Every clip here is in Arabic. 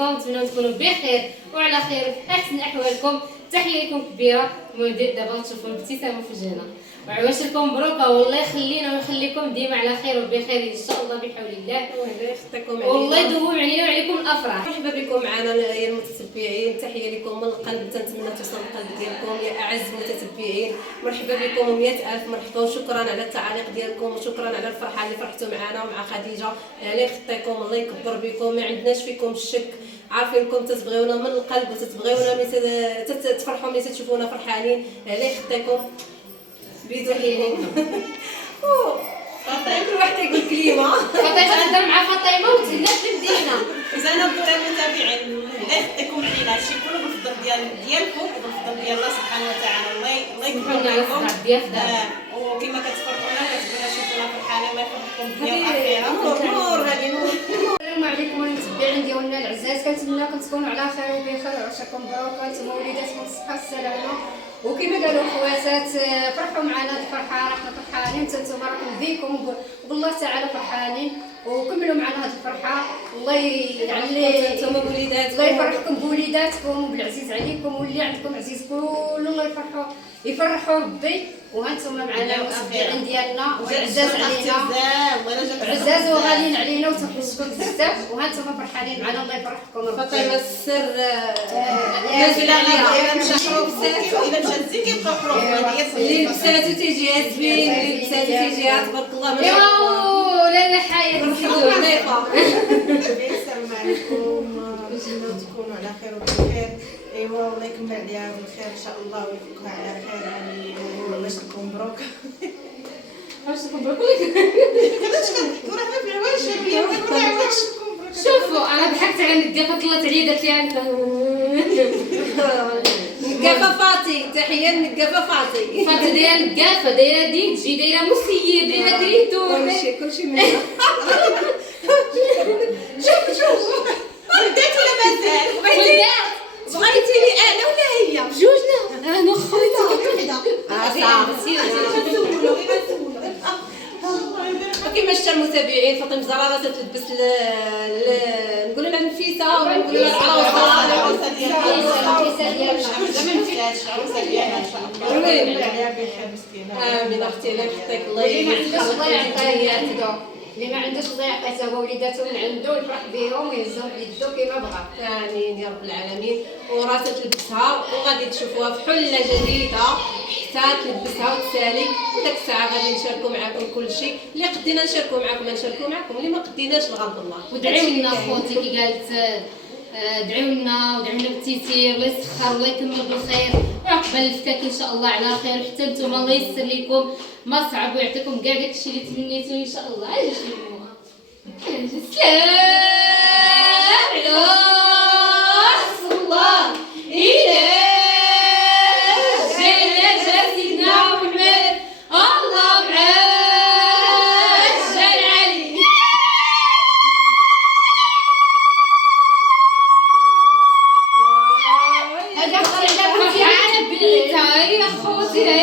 عليكم، نتمنى تكونوا بخير وعلى خير في احسن احوالكم. تحيه لكم كبيره. دابا تشوفوا الابتسامه في وجهنا وعواشركم مبروكه، والله يخلينا ويخليكم ديما على خير وبخير ان شاء الله بحول الله. والله يدوم علينا وعليكم الافراح. مرحبا بكم معنا يا المتتبعين، تحيه لكم من القلب، تنتمنى توصل القلب ديالكم يا اعز متتبعين. مرحبا بكم و100 الف مرحبا، وشكرا على التعاليق ديالكم وشكرا على الفرحه اللي فرحتوا معنا ومع خديجه. على خطيكم الله يكبر بكم، ما عندناش فيكم الشك، عارفينكم تتبغيونا من القلب وتتبغيونا ملي تتفرحوا ملي تشوفونا فرحانين. على خطيكم بيدو ليهم. كل واحد يقول كلمه. فاطمه تهضر مع فاطمه وتهلا في مدينه. زينب المتابعين الله يخطيكم علينا، هادشي كله بالفضل ديالكم وبالفضل ديال الله سبحانه وتعالى. الله يكبر عليكم وكما كتفرحونا كتبغينا تشوفونا فرحانين. الله يفرحكم بالدنيا والاخره. نور هذه نور. السلام عليكم المتابعين ديالنا العزاز، كنتمنىكم تكونوا على خير وبخير وعشاكم مبروك انتم وليداتكم بالصحه والسلامه. وكما قالوا خواتات فرحوا معنا هذه الفرحه، راحنا فرحانين حتى نتوما راكم بيكم وبالله تعالى فرحانين، وكملوا معنا هذه الفرحه. الله يعني انتم وليداتكم، الله يفرحكم بوليداتكم وبالعزيز عليكم، واللي عندكم عزيز كل الله يفرحوا ربي. وهانتم معنا المتابعين ديالنا وعزاز علينا عزاز وغاليين علينا وتنحسكم بزاف، وهانتم فرحانين معنا الله يفرحكم ربي. فاطمه السر نازل عليها اذا مشات زين كيبقاو حروف اللي لبساتو تيجيها زوين، اللي لبساتو تيجيها تبارك الله ما شاء الله. لا حياه نظيفه. السلام عليكم، نتمنى تكونوا على خير وبخير. ايوا الله يكمل عليها بالخير ان شاء الله ويفكها على خير. يعني الله يشكركم مبروك. واش مبروك كيفاش كنضحكوا راه في عواش شوفوا انا ضحكت على النقافه طلعت عليا دارت لي نقافه فاطي، تحيه للنقافه فاطي. فاطمه دايره النقافه، دايره دي تجي، دايره مسيه، دايره دريتو كلشي منها. شوف ولدات ولا مازال؟ بغيتيني انا ولا هي؟ بجوجنا انا خويا كيما شتا المتابعين فاطمه الزهراء تلبس نقولوا لها نفيسه ونقولوا لها العروسه ديالنا ان شاء الله. وين عليها بخير مسكينه. امين اختي الله يخطيك الله اللي ما عندوش الله يعطيه يعطيك. اللي ما عندوش الله يعطيه هو وليداتو من عنده يفرح بهم ويهزهم بيدو كما بغا. امين يا رب العالمين. وراه تلبسها وغادي تشوفوها في حله جديده حتى تلبسها وتسالي، وداك الساعه غادي نشاركوا معكم كل شيء اللي قدينا نشاركوا معكم، نشاركوا معكم اللي ما قديناش لغض الله. ودعيو لنا خوتي كي قالت دعيو لنا بالتيسير، الله يسخر الله يكمل بالخير وعقبال الفتاك ان شاء الله على خير. حتى نتوما الله ييسر لكم ما صعب ويعطيكم كاع داكشي اللي تمنيتو ان شاء الله. علاش سلام على رسول الله إله سيدنا محمد الله معاه الجلال علي. هذا فرحانة بنيتها هي خوتي. هي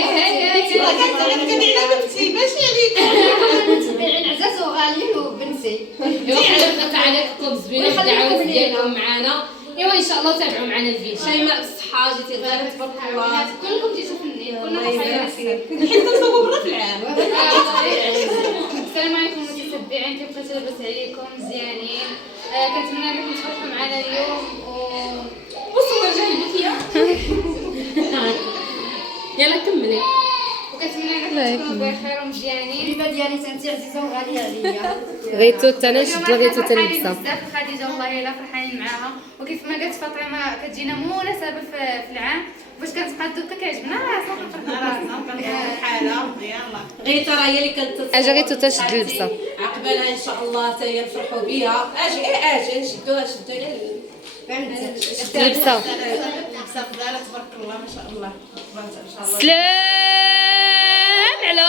المتابعين عزاز وغاليين وبنتي. ايوا تعاليقكم زوينه الدعوات ديالكم معنا. ايوا ان شاء الله تابعوا معنا الفيديو. شيماء بالصحه جيتي غير تبارك الله. كلكم جيتوا فنين كلنا حيت كنصوبوا برا في العام. السلام عليكم متتبعين، كيف بقيتوا لاباس عليكم؟ مزيانين. كنتمنى انكم تفرحوا معنا اليوم وصور جايبك يلا كملي. وكنتمنى انكم تكونوا بخير ومزيانين. البيبه ديالي تنتي عزيزه وغاليه عليا. غيتو انا شد غيتو تنبسه بزاف خديجه والله الا فرحانين معاها. وكيف ما قالت فاطمه كتجينا مناسبه في العام باش كنتبقى دوكا كيعجبنا صافي فرحنا حاله يلاه غيتا راه هي اللي كانت اجا غيتو تشد اللبسه عقبالها ان شاء الله حتى هي نفرحوا بها. اجي نشدوها اللبسه. لبسه فضاله تبارك الله ما شاء الله ان شاء الله. سلام على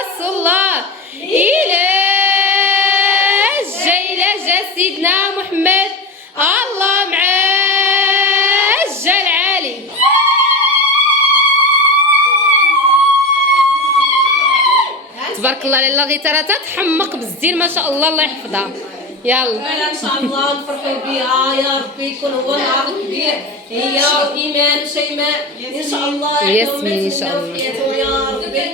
رسول الله إله جا سيدنا محمد الله معاه الجلال علي. تبارك الله لاله غير ترى تتحمق بالزين ما شاء الله الله يحفظها. يلا ان شاء الله نفرحوا بها يا ربي، يكون هو النهار الكبير هي وايمان وشيماء ان شاء الله. وياسمين إن شاء الله. في حياتهم يا ربي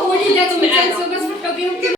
وليداتهم معانا. تنسوا كتفرحوا بهم كما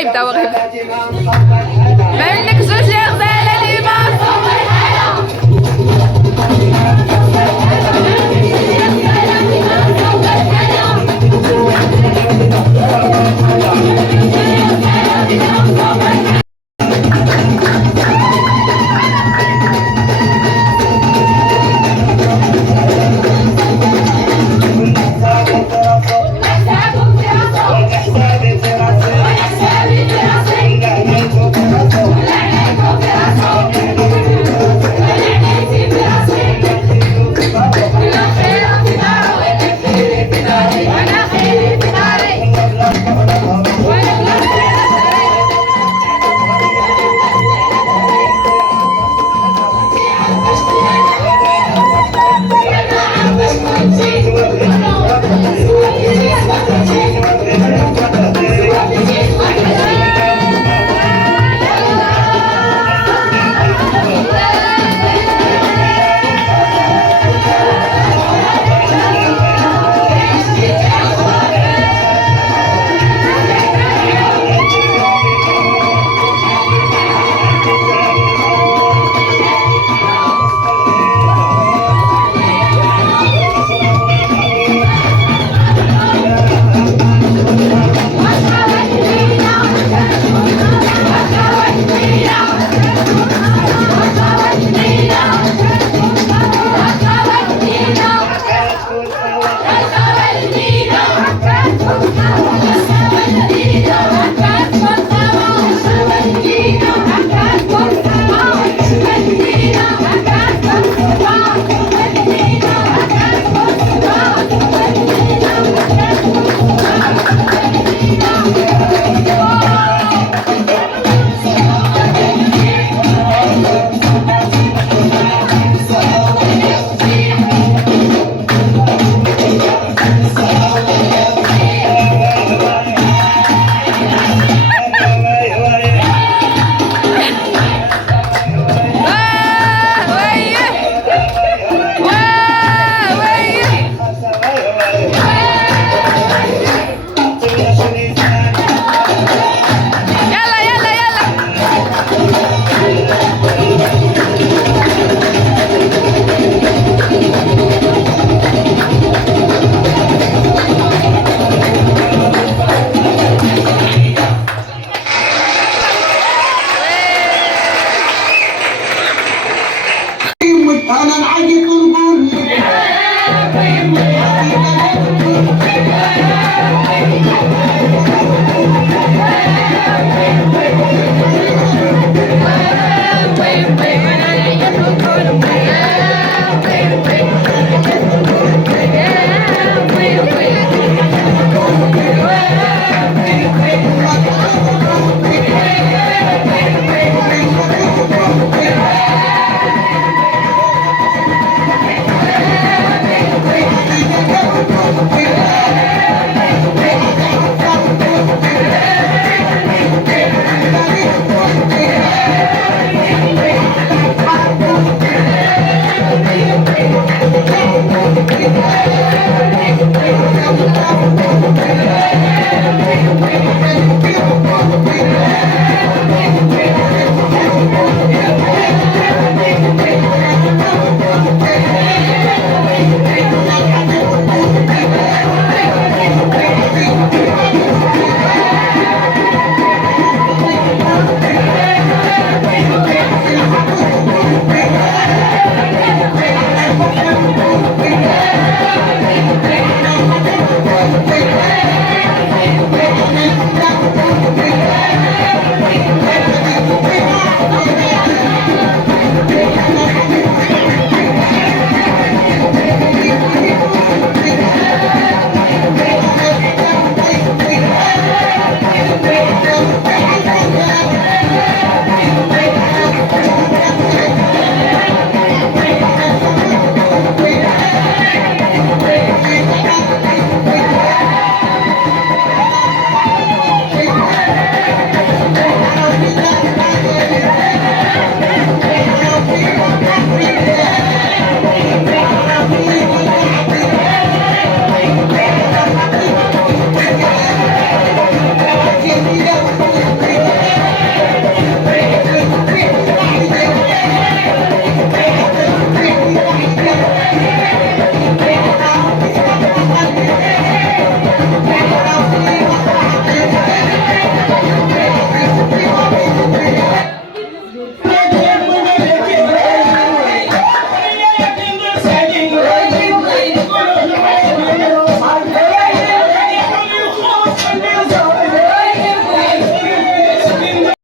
غيبدا ما منك زوج الغزاله ديما